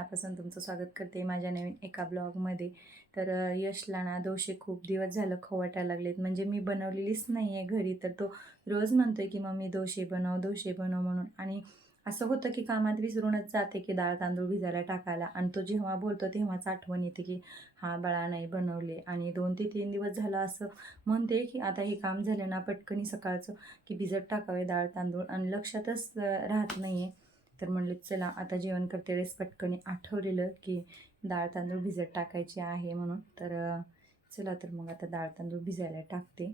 मनापासून तुमचं स्वागत करते माझ्या नवीन एका ब्लॉगमध्ये. तर यशला ना दोषे खूप दिवस झालं खाऊ लागलेत. म्हणजे मी बनवलेलीच नाही आहे घरी. तर तो रोज म्हणतोय की मम्मी दोषे बनव दोषे बनव म्हणून. आणि असं होतं की कामात विसरूनच जाते की डाळ तांदूळ भिजायला टाकायला. आणि तो जेव्हा बोलतो तेव्हाच आठवण येते की हा बाळा नाही बनवले. आणि दोन ते तीन दिवस झालं असं म्हणते की आता हे काम झालं ना पटकनी सकाळचं की भिजत टाकावे डाळ तांदूळ. आणि लक्षातच राहत नाही आहे तर म्हणलं चला आता जेवण करते. वेळेस पटकन आठवलेलं की डाळ तांदूळ भिजत टाकायचे आहे म्हणून. तर चला तर मग आता डाळ तांदूळ भिजायला टाकते.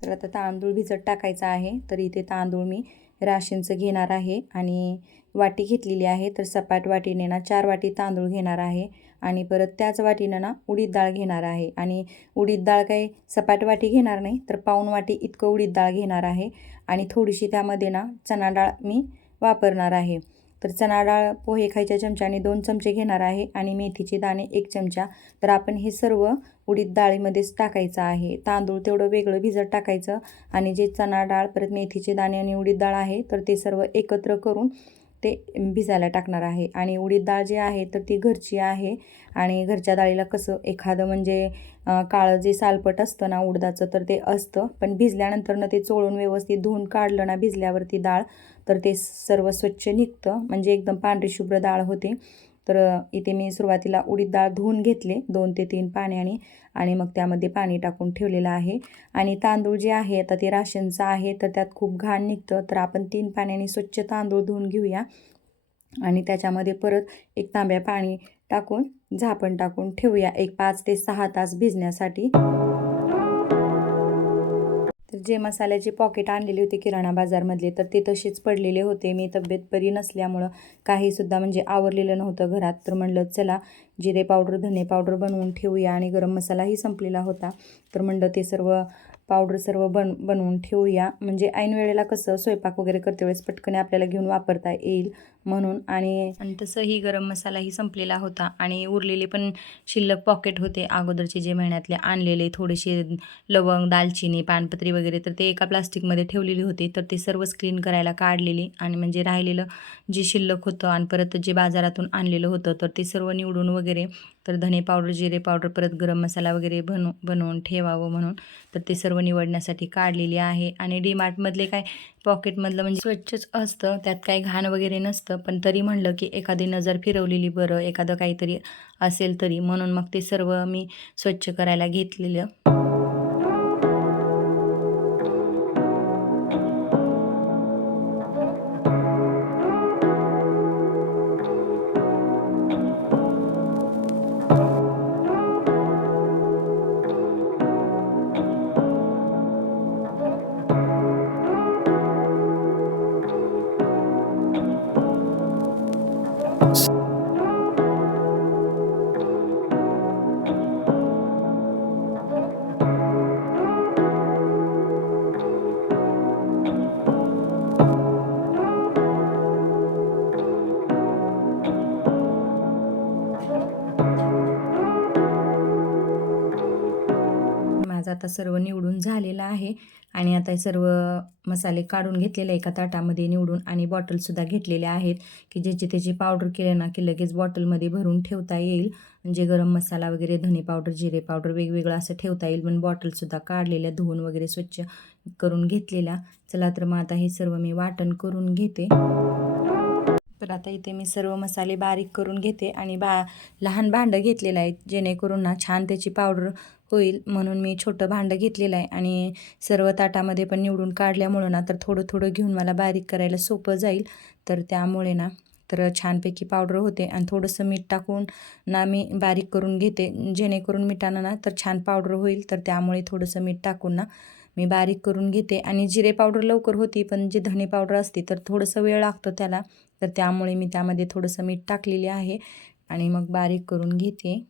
तर आता तांदूळ भिजत टाकायचा आहे. तर इथे तांदूळ मी राशींचं घेणार आहे आणि वाटी घेतलेली आहे. तर सपाट वाटीने ना चार वाटी तांदूळ घेणार आहे आणि परत त्याच वाटीनं ना उडीद डाळ घेणार आहे. आणि उडीद डाळ काही सपाट वाटी घेणार नाही तर पाऊण वाटी इतकं उडीद डाळ घेणार आहे. आणि थोडीशी त्यामध्ये ना चणा डाळ मी वापरणार आहे. तर चणा डाळ पोहे खायच्या चमच्याने दोन चमचे घेणार आहे आणि मेथीचे दाणे एक चमचा. तर आपण हे सर्व उडीद डाळीमध्येच टाकायचं आहे. तांदूळ तेवढं वेगळं भिजत टाकायचं आणि जे चणा डाळ परत मेथीचे दाणे आणि उडीद डाळ आहे तर ते सर्व एकत्र करून ते भिजायला टाकणार आहे. आणि उडीद डाळ जी आहे तर ती घरची आहे आणि घरच्या डाळीला कसं एखादं म्हणजे काळं जे सालपट असतं ना उडदाचं तर ते असतं. पण भिजल्यानंतर ते चोळून व्यवस्थित धुवून काढलं ना भिजल्यावरती डाळ तर ते सर्व स्वच्छ निघतं. म्हणजे एकदम पांढरी शुभ्र डाळ होते. तर इथे मी सुरुवातीला उडीद डाळ धुवून घेतले. दोन ते तीन पाण्याने आणि मग त्यामध्ये पाणी टाकून ठेवलेलं आहे. आणि तांदूळ जे आहे आता ते राशनचं आहे तर त्यात खूप घाण निघतं. तर आपण तीन पाण्याने स्वच्छ तांदूळ धुवून घेऊया. आणि त्याच्यामध्ये परत एक तांब्या पाणी टाकून झाकण टाकून ठेवूया. एक पाच ते सहा तास भिजण्यासाठी. तर जे मसाल्याचे पॉकेट आणलेले होते किराणा बाजारमधले तर ते तसेच पडलेले होते. मी तब्येत बरी नसल्यामुळं काहीसुद्धा म्हणजे आवरलेलं नव्हतं घरात. तर म्हणलं चला जिरे पावडर धने पावडर बनवून ठेवूया. आणि गरम मसालाही संपलेला होता. तर म्हणलं ते सर्व पावडर सर्व बन बनवून ठेवूया. म्हणजे ऐन वेळेला कसं स्वयंपाक वगैरे करते वेळेस पटकन आपल्याला घेऊन वापरता येईल म्हणून. आणि आणि तसंही गरम मसालाही संपलेला होता आणि उरलेले पण शिल्लक पॉकेट होते अगोदरचे जे महिन्यातले आणलेले थोडेसे लवंग दालचिनी पानपत्री वगैरे तर ते एका प्लास्टिकमध्ये ठेवलेली होती. तर ते सर्वच क्लीन करायला काढलेली आणि म्हणजे राहिलेलं जे शिल्लक होतं आणि परत जे बाजारातून आणलेलं होतं तर ते सर्व निवडून वगैरे तर धने पावडर जिरे पावडर परत गरम मसाला वगैरे बनू बनवून ठेवावं म्हणून. तर ते सर्व निवडण्यासाठी काढलेली आहे. आणि डीमार्टमधले काय पॉकेटमधलं म्हणजे स्वच्छच असतं त्यात काही घाण वगैरे नसतं. पण तरी म्हणलं की एखादी नजर फिरवलेली बरं एखादं काहीतरी असेल तरी. म्हणून मग ते सर्व मी स्वच्छ करायला घेतलेलं. आता सर्व निवडून झालेलं आहे. आणि आता हे सर्व मसाले काढून घेतलेले एका ताटामध्ये निवडून आणि बॉटलसुद्धा घेतलेल्या आहेत की ज्याची त्याची पावडर केले ना की लगेच बॉटलमध्ये भरून ठेवता येईल. म्हणजे गरम मसाला वगैरे धने पावडर जिरे पावडर वेगवेगळं असं ठेवता येईल. पण बॉटलसुद्धा काढलेल्या धुवून वगैरे स्वच्छ करून घेतलेल्या. चला तर मग आता हे सर्व मी वाटण करून घेते. तर आता इथे मी सर्व मसाले बारीक करून घेते आणि बा लहान भांडं घेतलेलं आहे. जेणेकरून ना छान त्याची पावडर होईल म्हणून मी छोटं भांडं घेतलेलं आहे आणि सर्व ताटामध्ये पण निवडून काढल्यामुळं ना तर थोडं थोडं घेऊन मला बारीक करायला सोपं जाईल. तर त्यामुळे ना तर छानपैकी पावडर होते आणि थोडंसं मीठ टाकून ना मी बारीक करून घेते. जेणेकरून मिठानं ना तर छान पावडर होईल. तर त्यामुळे थोडंसं मीठ टाकून ना मी बारीक करून घेते. आणि जिरे पावडर लवकर होती पण जी धने पावडर असते तर थोडंसं वेळ लागतो त्याला. तर त्यामुळे मी त्यामध्ये थोडंसं मीठ टाकलेले आहे आणि मग बारीक करून घेते.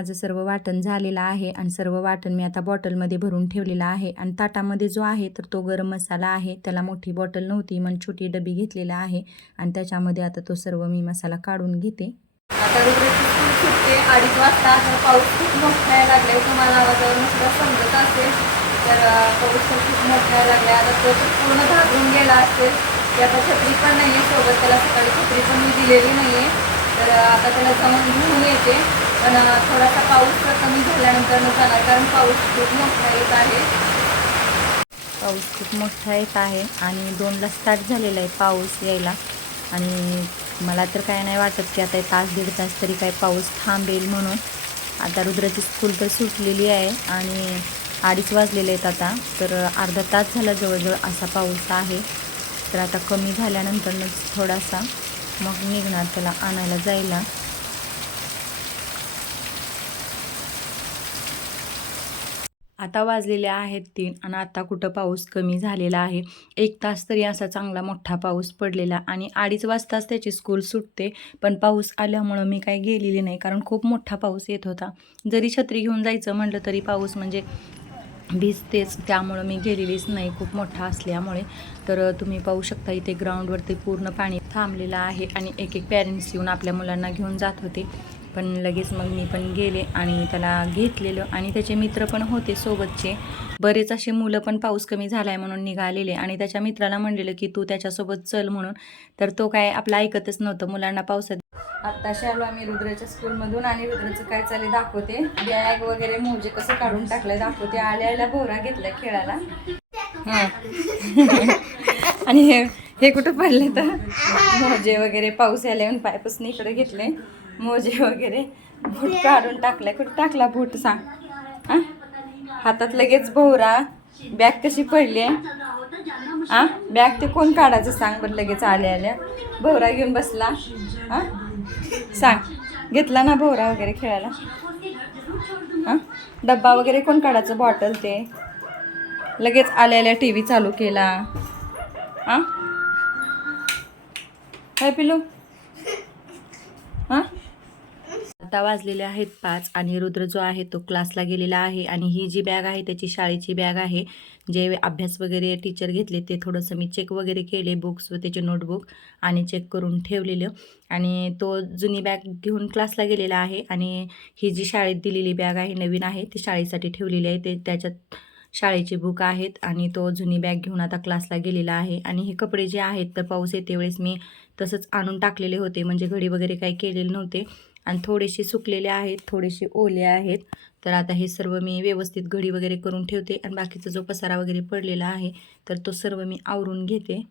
माझं सर्व वाटण झालेलं आहे आणि सर्व वाटण मी आता बॉटलमध्ये भरून ठेवलेलं आहे आणि ताटामध्ये जो आहे तर तो गरम मसाला आहे. त्याला मोठी बॉटल नव्हती मग छोटी डबी घेतलेला आहे आणि त्याच्यामध्ये आता तो सर्व मी मसाला काढून घेते. आता सुटते अडीच वाजता तर पाऊस खूप मोठा यायला लागलाय तुम्हाला आवाजावरून सुद्धा समजत असेल. तर पाऊस तर खूप मोठा यायला लागलाय. आता तो तर पूर्ण भागून गेला असेल. की आता छत्री पण नाही आहे सोबत त्याला सकाळी छत्री पण मी दिलेली नाही आहे तर आता त्याला जाऊन घेऊन येते. पण थोडासा पाऊस तर कमी झाल्यानंतर जाणार कारण पाऊस खूप मोठा येत आहे. पाऊस खूप मोठा येत आहे आणि दोनला स्टार्ट झालेला आहे पाऊस यायला. आणि मला तर काय नाही वाटत की आता एक तास दीड तास तरी काय पाऊस थांबेल म्हणून. आता रुद्राची स्कूल तर सुटलेली आहे आणि अडीच वाजलेले आहेत आता तर अर्धा तास झाला जवळजवळ असा पाऊस आहे. तर आता कमी झाल्यानंतरच थोडासा मग निघणार त्याला आणायला जायला. आता वाजलेल्या आहेत तीन आणि आता कुठं पाऊस कमी झालेला आहे. एक तास तरी असा चांगला मोठा पाऊस पडलेला आणि अडीच वाजताच त्याची स्कूल सुटते. पण पाऊस आल्यामुळं मी काही गेलेली नाही कारण खूप मोठा पाऊस येत होता. जरी छत्री घेऊन जायचं म्हटलं तरी पाऊस म्हणजे भिजतेच. त्यामुळं मी गेलेलीच नाही. खूप मोठा असल्यामुळे. तर तुम्ही पाहू शकता इथे ग्राउंडवरती पूर्ण पाणी थांबलेलं आहे आणि एक एक पॅरेंट्स येऊन आपल्या मुलांना घेऊन जात होते. पण लगेच मग मी पण गेले आणि त्याला घेतलेलं आणि त्याचे मित्र पण होते सोबतचे. बरेच असे मुलं पण पाऊस कमी झाला आहे म्हणून निघालेले आणि त्याच्या मित्राला म्हणलेलं की तू त्याच्यासोबत चल म्हणून. तर तो काय आपलं ऐकतच नव्हतं. मुलांना पावसात आत्ताशी आलो आम्ही रुद्राच्या स्कूलमधून आणि रुद्राचं काय चालेल दाखवते. बॅग वगैरे मोजे कसं काढून टाकलंय दाखवते. आल्याला भोरा घेतला घेतलाय खेळायला. हां. आणि हे हे कुठं पडले तर? मोजे वगैरे पाऊस आले म्हणून पायपासून इकडे घेतले मोजे वगैरे बूट काढून टाकलाय. कुठं टाकला बूट सांग? हां हातात लगेच भोवरा. बॅग कशी पडली आहे हां बॅग ते कोण काढायचं सांग बरं लगेच आल्या आल्या. भोवरा घेऊन बसला. हां सांग. घेतला ना भोवरा वगैरे खेळायला? हां डब्बा वगैरे कोण काढायचं बॉटल ते? लगेच आल्या आल्या टी व्ही चालू केला. हां काय पिलू. हां आता वाजलेले आहेत पाच आणि रुद्र जो आहे तो क्लासला गेलेला आहे आणि ही जी बॅग आहे त्याची शाळेची बॅग आहे. जे अभ्यास वगैरे टीचर घेतले ते थोडंसं मी चेक वगैरे केले बुक्स व त्याचे नोटबुक आणि चेक करून ठेवलेलं. आणि तो जुनी बॅग घेऊन क्लासला गेलेला आहे आणि ही जी शाळेत दिलेली बॅग आहे नवीन आहे ती शाळेसाठी ठेवलेली आहे. ते त्याच्यात शाळेची बुक आहेत आणि तो जुनी बॅग घेऊन आता क्लासला गेलेला आहे. आणि हे कपडे जे आहेत तर पाऊस येते वेळेस मी तसंच आणून टाकलेले होते. म्हणजे घडी वगैरे काही केलेले नव्हते. आणि थोडेसे सुकलेले आहेत थोडेसे ओले आहेत. तर आता हे सर्व मी व्यवस्थित घडी वगैरे करून ठेवते. आणि बाकीचा जो पसारा वगैरे पडलेला आहे तर तो सर्व मी आवरून घेते.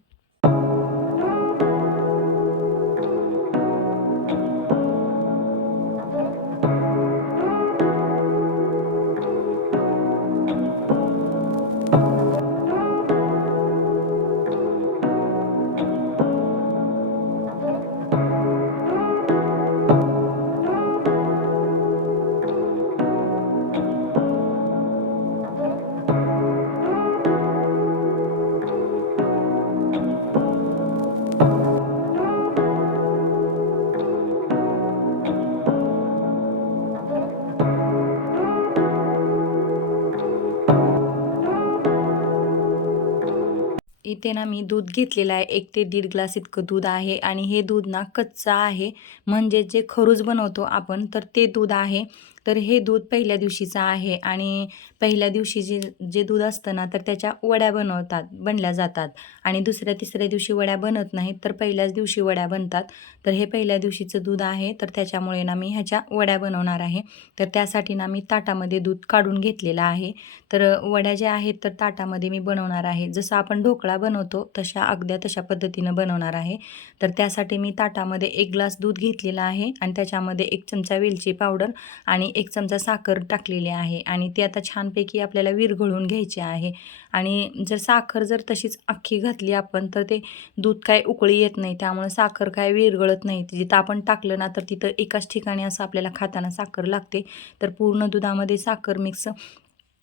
इथे ना मी दूध घेतलेलं आहे. एक ते दीड ग्लास इतकं दूध आहे आणि हे दूध ना कच्चं आहे. म्हणजे जे खरूज बनवतो आपण तर ते दूध आहे. तर हे दूध पहिल्या दिवशीचं आहे आणि पहिल्या दिवशी जे जे दूध असतं ना तर त्याच्या वड्या बनवतात बनल्या जातात. आणि दुसऱ्या तिसऱ्या दिवशी वड्या बनत नाहीत तर पहिल्याच दिवशी वड्या बनतात. तर हे पहिल्या दिवशीचं दूध आहे तर त्याच्यामुळे ना मी ह्याच्या वड्या बनवणार आहे. तर त्यासाठी ना मी ताटामध्ये दूध काढून घेतलेलं आहे. तर वड्या ज्या आहेत तर ताटामध्ये मी बनवणार आहे. जसं आपण ढोकळा बनवतो तशा अगद्या तशा पद्धतीनं बनवणार आहे. तर त्यासाठी मी ताटामध्ये एक ग्लास दूध घेतलेला आहे आणि त्याच्यामध्ये एक चमचा वेलची पावडर आणि एक चमचा साखर टाकलेली आहे आणि ती आता छानपैकी आपल्याला विरघळून घ्यायची आहे. आणि जर साखर जर तशीच अख्खी घातली आपण तर ते दूध काय उकळी येत नाही त्यामुळे साखर काय विरघळत नाही. जिथं आपण टाकलं ना तर तिथं एकाच ठिकाणी असं आपल्याला खाताना साखर लागते. तर पूर्ण दुधामध्ये साखर मिक्स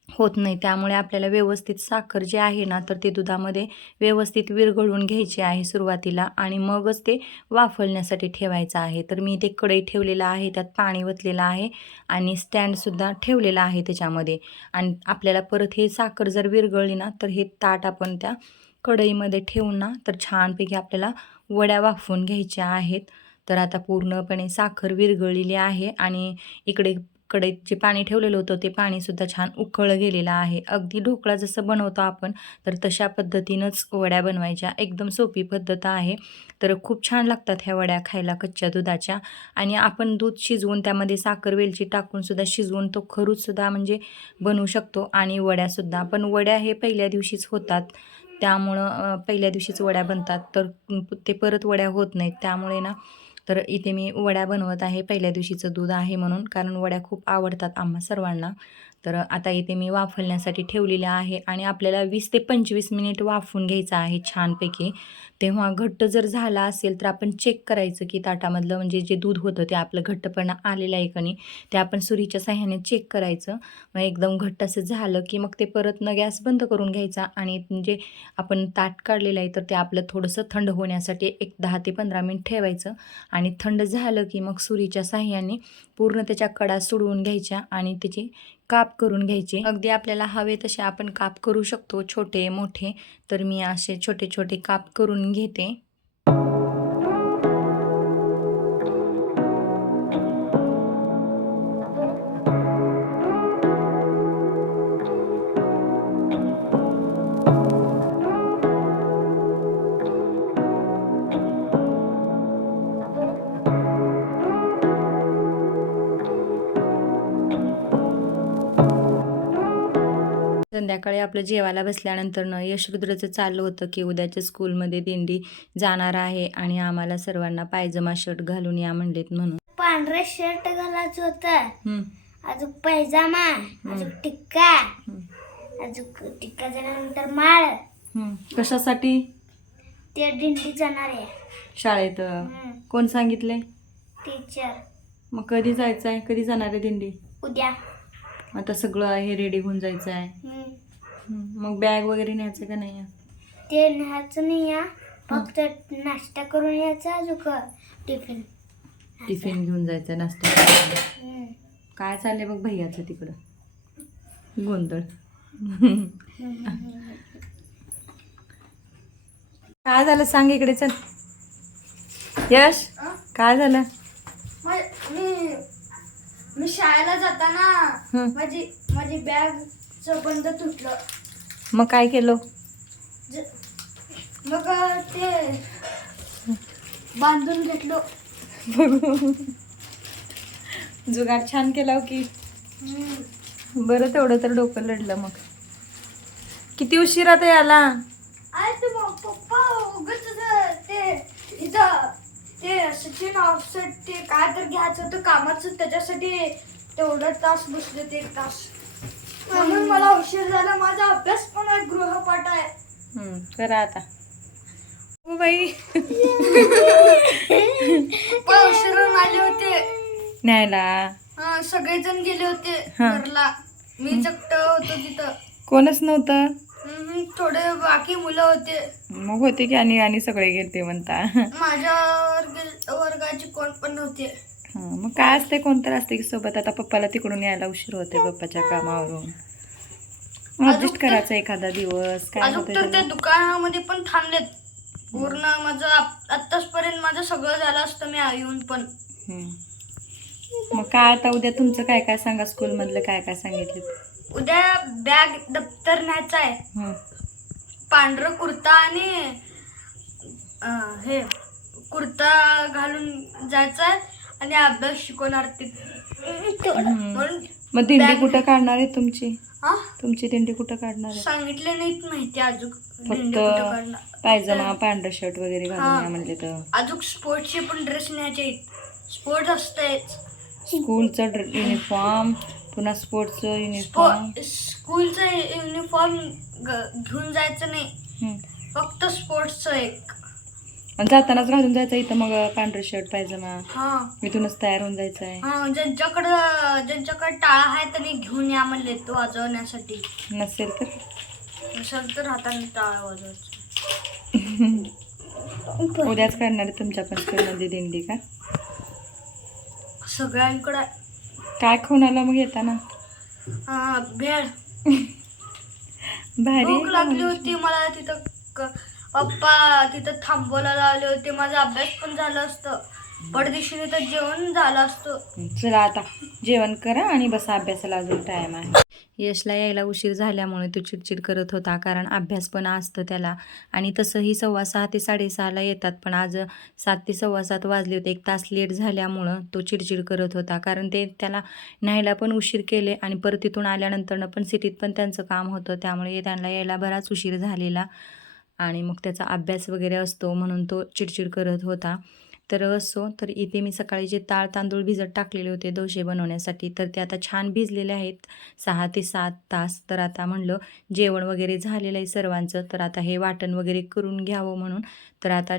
होत नाही. त्यामुळे आपल्याला व्यवस्थित साखर जे आहे ना तर ते दुधामध्ये व्यवस्थित विरघळून घ्यायची आहे सुरुवातीला आणि मगच ते वाफळण्यासाठी ठेवायचं आहे. तर मी ते कढई ठेवलेलं आहे त्यात पाणी ओतलेलं आहे आणि स्टँडसुद्धा ठेवलेला आहे त्याच्यामध्ये. आणि आपल्याला परत हे साखर जर विरघळली ना तर हे ताट आपण त्या कढईमध्ये ठेवून ना तर छानपैकी आपल्याला वड्या वाफवून घ्यायच्या आहेत. तर आता पूर्णपणे साखर विरघळलेली आहे आणि इकडे कढईत जे पाणी ठेवलेलं होतं ते पाणीसुद्धा छान उकळलं गेलेलं आहे. अगदी ढोकळा जसं बनवतो आपण तर तशा पद्धतीनंच वड्या बनवायच्या. एकदम सोपी पद्धत आहे. तर खूप छान लागतात ह्या वड्या खायला कच्च्या दुधाच्या. आणि आपण दूध शिजवून त्यामध्ये साखर वेलची टाकूनसुद्धा शिजवून तो खरूचसुद्धा म्हणजे बनवू शकतो. आणि वड्यासुद्धा. पण वड्या हे पहिल्या दिवशीच होतात. त्यामुळं पहिल्या दिवशीच वड्या बनतात. तर ते परत वड्या होत नाहीत. त्यामुळे ना तर इथे मी वड्या बनवत आहे. पहिल्या दिवशीचं दूध आहे म्हणून कारण वड्या खूप आवडतात आम्हा सर्वांना. तर आता इथे मी वाफवण्यासाठी ठेवलेलं आहे आणि आपल्याला वीस ते पंचवीस मिनिट वाफवून घ्यायचं आहे छानपैकी. तेव्हा घट्ट जर झाला असेल तर आपण चेक करायचं की ताटामधलं म्हणजे जे दूध होतं ते आपलं घट्टपणा आलेलं आहे का नाही ते आपण सुरीच्या साह्याने चेक करायचं. मग एकदम घट्ट असं झालं की मग ते परत न गॅस बंद करून घ्यायचा आणि जे आपण ताट काढलेलं आहे तर ते आपलं थोडंसं थंड होण्यासाठी एक दहा ते पंधरा मिनिट ठेवायचं. आणि थंड झालं की मग सुरीच्या साह्याने पूर्ण त्याच्या कडा सोडवून घ्यायच्या आणि त्याची काप करून घ्यायचे. अगदी आपल्याला हवे तसे आपण काप करू शकतो छोटे मोठे. तर मी असे छोटे छोटे काप करून घेते. संध्याकाळी आपलं जेवायला बसल्यानंतर यशरुद्रचं चाललं होतं की उद्याच्या स्कूलमध्ये दिंडी जाणार आहे आणि आम्हाला सर्वांना पायजमा शर्ट घालून या म्हणलेत म्हणून. पांढरं शर्ट घालायचं होतं. अजून पैजामा अजून टिक्का अजून टिक्का झाल्यानंतर माळ. कशासाठी? ते दिंडी जाणार आहे. शाळेत कोण सांगितले? टीचर. मग कधी जायचं आहे कधी जाणार आहे दिंडी? उद्या. आता सगळं आहे रेडी होऊन जायचं आहे मग बॅग वगैरे न्यायचं का नाही? ते न्यायचं नाही या. फक्त नाश्ता करून यायचा अजून टिफिन टिफिन घेऊन जायचं नाश्ता करायला. काय चाललंय बघ भैयाचं तिकडं? गोंधळ. काय झालं सांग इकडे चल. यश काय झालं? मी मी शाळेला जाताना हं. माझी माझी बॅग बंद तुटलं. मग काय केलं? मग ते बांधून घेतलो. जुगाड छान केला हो की. बरं तेवढं तर डोकं लढलं मग. किती उशिरा ते आला? ते मग पप्पा उगाच ते इथं ते सचिन ऑफसेट ते काय तर घ्यायचं होतं कामाचं त्याच्यासाठी तेवढा तास बसले ते तास. म्हणून मला उशीर झाला. माझा अभ्यास पण आहे गृहपाठ आहे. हम्म, करा आता. हो बाई. उशिरून आले होते. न्यायला. हा, सगळेजण गेले होते हा. घरला. मी चकट होतो तिथं. कोणच नव्हतं? हम्म, थोडे बाकी मुलं होते. मग होते की आणि आणि सगळे गेलते म्हणता. माझ्या वर्ग वर्गाचे कोण पण नव्हते हं, मग काय असते कोणतर असते की सोबत? आता पप्पाला तिकडून यायला उशीर होते पप्पाच्या कामावरून. ऍडजस्ट करायचा एखादा दिवस काय अजून तर त्या? दुकानामध्ये पण थांबलेत. पूर्ण माझं आत- आत्ताचपर्यंत माझं सगळं झालं असतं मी येऊन पण. मग काय आता उद्या तुमचं काय काय सांगा? स्कूल मधलं काय काय सांगितलं? उद्या बॅग दप्तर न्यायचं आहे. हं. पांढरं कुर्ता आणि अं, हे कुर्ता घालून जायचं आहे. आणि अभ्यास शिकवणार ते. म्हणून मग दिंडी कुठं काढणार आहे तुमची? हा? तुमची दिंडी कुठं काढणार आहे? सांगितले नाहीत माहिती अजून. फक्त दिंडी कुठं काढणार. पायजमा पांढरं शर्ट वगैरे घालून हा. या म्हणले तर. अजून स्पोर्ट्सचे पण ड्रेस न्यायचे आहेत. स्पोर्ट्स असतेच स्कूलचं युनिफॉर्म पुन्हा स्पोर्ट्सचं युनिफॉर्म. स्कूलचं युनिफॉर्म घेऊन जायचं नाही. फक्त स्पोर्ट्सचं एक. आणि जातानाच घालून जायचं इथं मग पांढरं शर्ट पायजमा. हा. इथूनच तयार होऊन जायचं आहे हा ज्यांच्याकडं ज्यांच्याकडे टाळा आहे त्यांनी घेऊन या म्हणले तो वाजवण्यासाठी. नसेल तर. नसेल तर हाताने टाळा वाजवायचा. उद्याच करणार आहे तुमच्या पण स्कूलमध्ये दिंडी का? सगळ्यांकडे काय खाऊन आला मग येताना? हा, भेळ. भारी भूक लागली होती मला तिथं क- पप्पा तिथं थांबवायला लावले होते. माझा अभ्यास पण झाला असतं. पडदिशीने तर जेवण झालं असतं. चला आता जेवण करा आणि बसा अभ्यासाला अजून टाईम आहे. यशला यायला उशीर झाल्यामुळे तो चिडचिड करत होता कारण अभ्यास पण असतं त्याला. आणि तसंही सव्वा सहा ते साडेसहाला येतात पण आज सात ते सव्वा सात वाजले होते. एक तास लेट झाल्यामुळं तो चिडचिड करत होता कारण ते त्याला न्यायला पण उशीर केले आणि परत तिथून आल्यानंतरनं पण सिटीत पण त्यांचं काम होतं. त्यामुळे त्यांना यायला बराच उशीर झालेला. आणि मग त्याचा अभ्यास वगैरे असतो म्हणून तो चिडचिड करत होता. तर असो तर इथे मी सकाळी जे ताळ तांदूळ भिजत टाकलेले होते दोशे बनवण्यासाठी तर ते आता छान भिजलेले आहेत. सहा ते सात तास तर आता म्हणलं जेवण वगैरे झालेलं आहे सर्वांचं तर आता हे वाटण वगैरे करून घ्यावं म्हणून. तर आता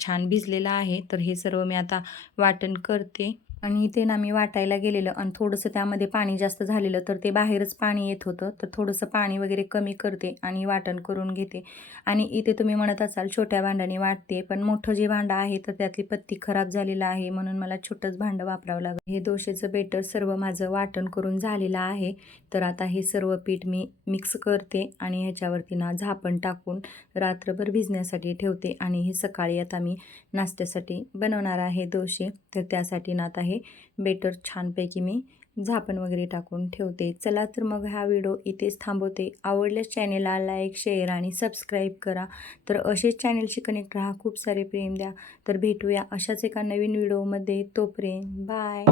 छान भिजलेलं आहे. तर हे सर्व मी आता वाटण करते. आणि इथे ना मी वाटायला गेलेलं आणि थोडंसं त्यामध्ये पाणी जास्त झालेलं तर ते बाहेरच पाणी येत होतं. तर थोडंसं पाणी वगैरे कमी करते आणि वाटण करून घेते. आणि इथे तुम्ही म्हणत असाल छोट्या भांड्याने वाटते पण मोठं जे भांडं आहे तर त्यातली पत्ती खराब झालेलं आहे म्हणून मला छोटंच भांडं वापरावं लागलं. हे दोशेचं बेटर सर्व माझं वाटण करून झालेलं आहे. तर आता हे सर्व पीठ मी मिक्स करते आणि ह्याच्यावरती ना झापण टाकून रात्रभर भिजण्यासाठी ठेवते. आणि हे सकाळी आता मी नाश्त्यासाठी बनवणार आहे दोशे तर त्यासाठी ना आता हे बेटर छानपैकी मी झापण वगैरे टाकून ठेवते. चला तर मग हा व्हिडिओ इथेच थांबवते. आवडल्यास चॅनेलला लाईक शेअर आणि सबस्क्राईब करा. तर असेच चॅनेलशी कनेक्ट राहा. खूप सारे प्रेम द्या. तर भेटूया अशाच एका नवीन व्हिडिओमध्ये. तोपर्यंत बाय.